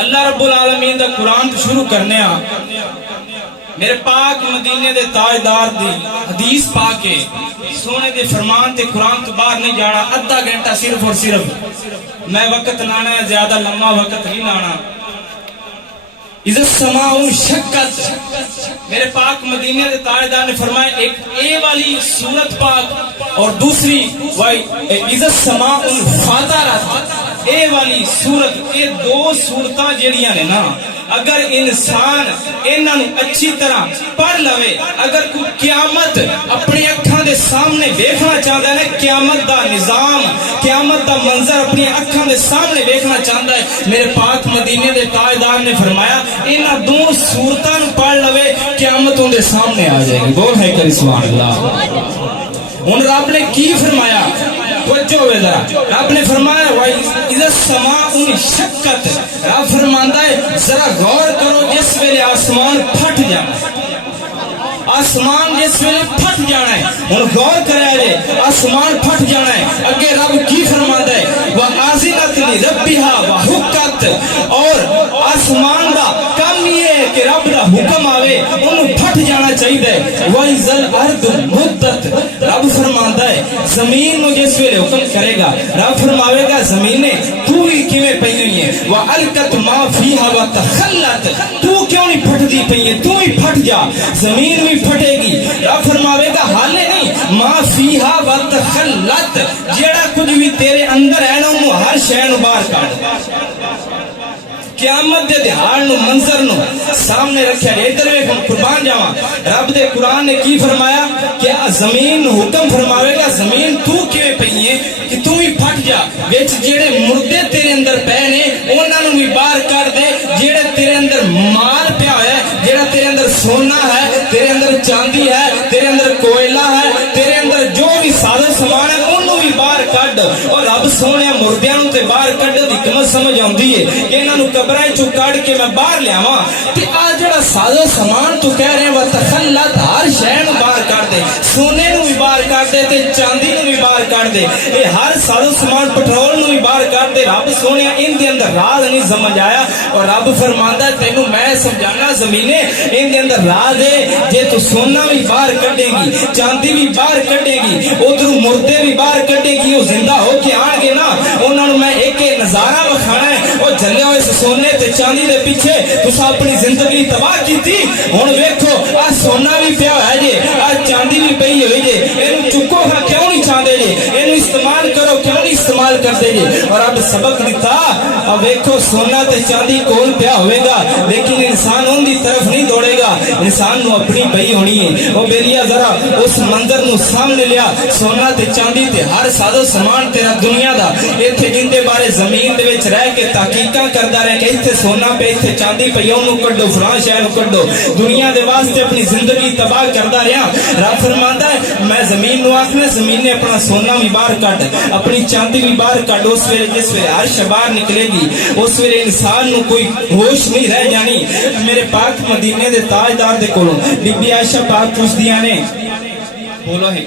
اللہ رب العالمین دا قرآن تو شروع کرنے میرے پاک مدینے دے تاجدار دی حدیث پاک ہے سونے دے فرمان تے قرآن تو باہر نہیں جانا ادھا گھنٹہ صرف اور صرف میں وقت لانا ہے زیادہ لمبا وقت نہیں لانا اذا السماء انشقت میرے پاک مدینے دے تاجدار نے فرمایا ایک اے والی سورت پاک اور دوسری اذا السماء انفطرت اے والی سورت اے دو سورتاں جڑیاں نے نا اگر انسان انہاں نوں اچھی طرح پڑھ لوے اگر کوئی قیامت اپنی اکھاں دے سامنے دیکھنا چاہتا ہے قیامت دا نظام قیامت دا منظر اپنی اکھاں دے سامنے دیکھنا چاہتا ہے میرے پاک مدینے دے تاجدار نے فرمایا انہاں دو سورتاں نوں پڑھ لوے قیامت ان دے سامنے آ جائے گی بول ہے کہ سبحان اللہ ان رب نے کی فرمایا توجہ ہوئے ذرا رب نے فرمایا اذا السماء انشقت رب فرماندا ہے ذرا غور کرو جس ویلے آسمان پھٹ جانا آسمان جس ویلے پھٹ جانا ہے ہن غور کرے جے آسمان پھٹ جانا ہے اگے رب کی فرماندا ہے وَآذِنَتْ لِرَبِّهَا وَحُقَّتْ اور آسمان دا کم یہ ہے کہ رب دا حکم آوے انہوں پھٹ جانا چاہیے وَإِذَا الْأَرْضُ مُدَّتْ رب فرماندا ہے زمین نو جس ویلے حکم کرے گا رب فرماوے گا زمینے تو ہی کیویں پئی ہوئی ہے وَأَلْقَتْ مَا فِيهَا وَتَخَلَّتْ تو کیوں نہیں پھٹدی پئی ہے تو ہی پھٹ جا زمین بھی پھٹے گی رب فرماوے گا حالے نہیں ما فیہا وتخلت جیڑا کچھ بھی تیرے اندر ہے نا وہ ہر شے نو باہر کڈ قیامت دے دہاڑ نو منظر نو سامنے رکھیا ہے ادھر ویکھ قربان جاواں رب دے قرآن نے کی فرمایا کہ زمین نو حکم فرماوے گا زمین تو کیویں پئی ہے کہ تو ہی پھٹ جا وچ جڑے مردے تیرے اندر پے نے انہاں نو بھی باہر کر دے جڑے تیرے اندر مال پیا ہے جڑا تیرے اندر سونا ہے تیرے اندر چاندی ہے تیرے اندر کوئلہ ہے تیرے اندر جو بھی ساز سامان ہے انہوں بھی باہر کڈ اور رب سونے مردیاں نو تے باہر کڈ دی حکمت سمجھ آندی ہے کہ انہاں نو قبراں چوں کڈ کے میں باہر لیاواں تے آ جڑا ساز سامان تو کہہ رہے وا تخلت ہر شے نو باہر کڈ دے سونے نو بھی باہر کڈ دے تے چاندی نو بھی باہر کڈ دے اے ہر ساز سامان پٹرول نو بھی باہر کڈ دے رب سونے ان دے اندر راز نہیں سمجھ آیا اور رب فرماندا ہے تینوں میں سمجھانا زمینے ان دے اندر راز ہے جے تو سونا بھی باہر کڈے گی چاندی بھی باہر کڈے گی ادھر مردے بھی باہر کڈے گی وہ زندہ ہو کے آن گے نا انہاں نوں میں ایک نظارہ وکھانا ہے او جلے ہوئے سونے تے چاندی دے پیچھے تساں اپنی زندگی تباہ کیتی ہن ویکھو آ سونا بھی پیا ہے جے آ چاندی بھی پئی ہوئی جے اینوں چکو ہاں کیوں نہیں چاہندے جے اینوں استعمال کرو کیوں نہیں استعمال کرتے جے اور اب سبق دتا اب ویکھو سونا تے چاندی کول پیا ہوئے گا لیکن انسان ان دی طرف نہیں دوڑے گا انسان نو اپنی پئی ہونی ہے او بیلیا ذرا اس منظر نو سامنے لیا سونا تے چاندی تے ہر ساز سامان تیرا دنیا دا ایتھے جن دے بارے زمین دے وچ رہ کے تحقیقاں کردا رہے کہ ایتھے سونا پہ ایتھے چاندی پئی اونوں کڈو فلاں شے نو کڈو دنیا دے واسطے اپنی زندگی تباہ کردا رہیا رب فرماندا ہے میں زمین نو آکھنا زمین نے اپنا سونا بھی باہر کڈ اپنی چاندی بھی باہر کڈ اس ویلے جس ویلے ہر شے باہر نکلے گی اس ویلے انسان نو کوئی ہوش نہیں رہ جانی میرے پاک مدینے دے تاجدار دے کولوں بی بی عائشہ پاک پوچھدیاں نے بولو ہے